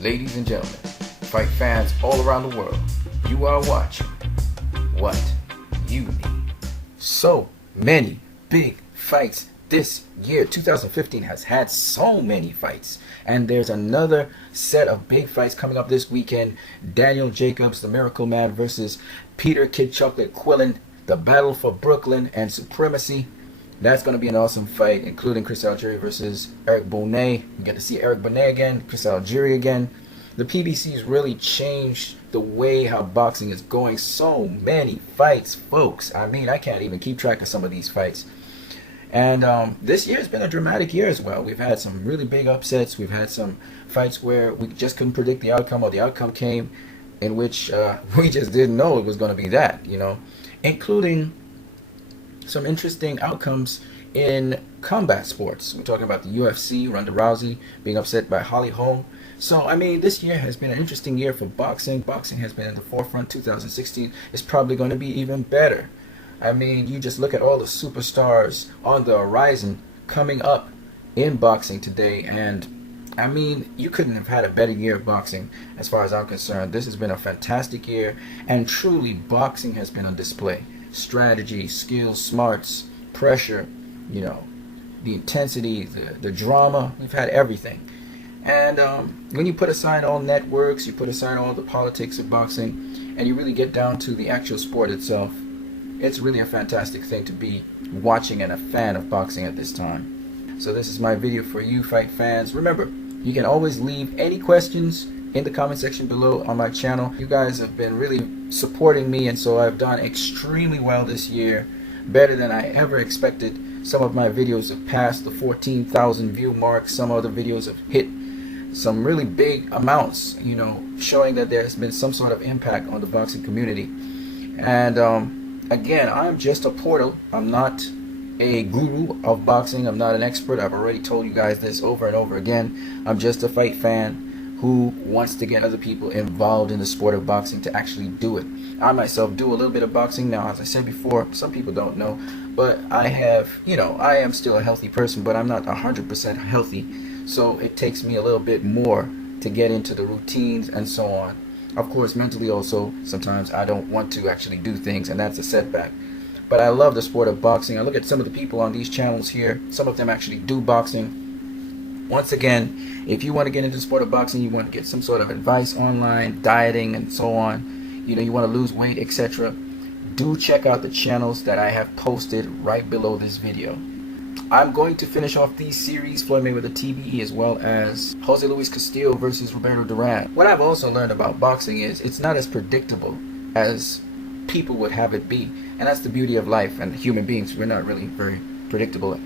Ladies and gentlemen, fight fans all around the world, you are watching What You Need. So many big fights this year. 2015 has had so many fights, and there's another set of big fights coming up this weekend. Daniel Jacobs, the Miracle Man, versus Peter Kid Chocolate Quillen, the battle for Brooklyn and supremacy. That's going to be an awesome fight, including Chris Algieri versus Eric Bonet. You get to see Eric Bonet again, Chris Algieri again. The PBC's really changed the way how boxing is going. So many fights, folks. I mean, I can't even keep track of some of these fights. And this year has been a dramatic year as well. We've had some really big upsets. We've had some fights where we just couldn't predict the outcome, or the outcome came in which we just didn't know it was going to be that, including some interesting outcomes in combat sports. We're talking about the UFC, Ronda Rousey being upset by Holly Holm. So, I mean, this year has been an interesting year for boxing. Boxing has been in the forefront. 2016 is probably going to be even better. I mean, you just look at all the superstars on the horizon coming up in boxing today, and I mean, you couldn't have had a better year of boxing as far as I'm concerned. This has been a fantastic year, and truly boxing has been on display. Strategy, skills, smarts, pressure, the intensity, the drama. We've had everything. And when you put aside all networks, you put aside all the politics of boxing, and you really get down to the actual sport itself, it's really a fantastic thing to be watching and a fan of boxing at this time. So this is my video for you fight fans. Remember, you can always leave any questions in the comment section below on my channel. You guys have been really supporting me, and so I've done extremely well this year, better than I ever expected. Some of my videos have passed the 14,000 view mark. Some other videos have hit some really big amounts, showing that there's been some sort of impact on the boxing community. And again, I'm just a portal. I'm not a guru of boxing. I'm not an expert. I've already told you guys this over and over again. I'm just a fight fan who wants to get other people involved in the sport of boxing to actually do it. I myself do a little bit of boxing now. As I said before, some people don't know, but I have, I am still a healthy person, but I'm not 100% healthy. So it takes me a little bit more to get into the routines and so on. Of course, mentally also, sometimes I don't want to actually do things, and that's a setback. But I love the sport of boxing. I look at some of the people on these channels here. Some of them actually do boxing. Once again, if you want to get into the sport of boxing, you want to get some sort of advice online, dieting and so on, you want to lose weight, etc., do check out the channels that I have posted right below this video. I'm going to finish off these series, Floyd Mayweather TBE, as well as Jose Luis Castillo versus Roberto Duran. What I've also learned about boxing is it's not as predictable as people would have it be. And that's the beauty of life and human beings. We're not really very predictable,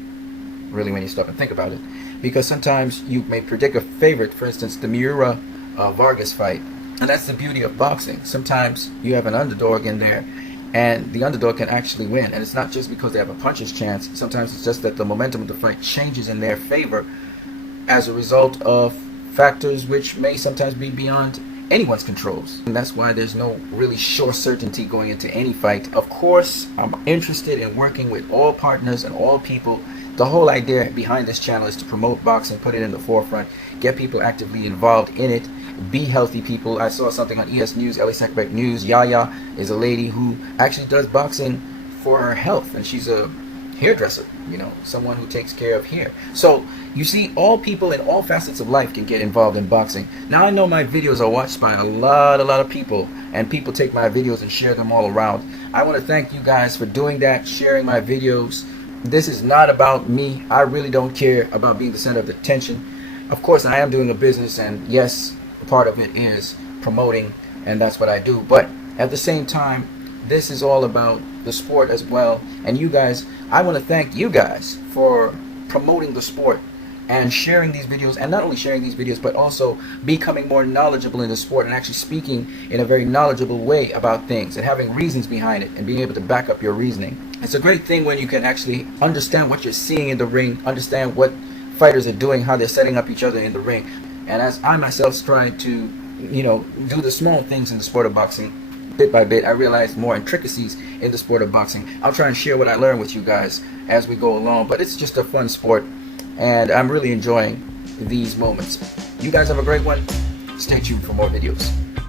really, when you stop and think about it. Because sometimes you may predict a favorite, for instance, the Miura Vargas fight. And that's the beauty of boxing. Sometimes you have an underdog in there, and the underdog can actually win. And it's not just because they have a puncher's chance. Sometimes it's just that the momentum of the fight changes in their favor as a result of factors which may sometimes be beyond anyone's controls. And that's why there's no really sure certainty going into any fight. Of course, I'm interested in working with all partners and all people. The whole idea behind this channel is to promote boxing, put it in the forefront, get people actively involved in it, be healthy people. I saw something on ES News, Ellie Sackbeck News. Yaya is a lady who actually does boxing for her health, and she's a hairdresser, someone who takes care of hair. So you see, all people in all facets of life can get involved in boxing. Now, I know my videos are watched by a lot of people, and people take my videos and share them all around. I want to thank you guys for doing that, sharing my videos. This is not about me. I really don't care about being the center of attention. Of course, I am doing a business, and yes, part of it is promoting, and that's what I do. But at the same time, this is all about the sport as well. And you guys, I want to thank you guys for promoting the sport and sharing these videos, and not only sharing these videos, but also becoming more knowledgeable in the sport and actually speaking in a very knowledgeable way about things and having reasons behind it and being able to back up your reasoning. It's a great thing when you can actually understand what you're seeing in the ring, understand what fighters are doing, how they're setting up each other in the ring. And as I myself try to, do the small things in the sport of boxing, bit by bit, I realize more intricacies in the sport of boxing. I'll try and share what I learn with you guys as we go along, but it's just a fun sport, and I'm really enjoying these moments. You guys have a great one. Stay tuned for more videos.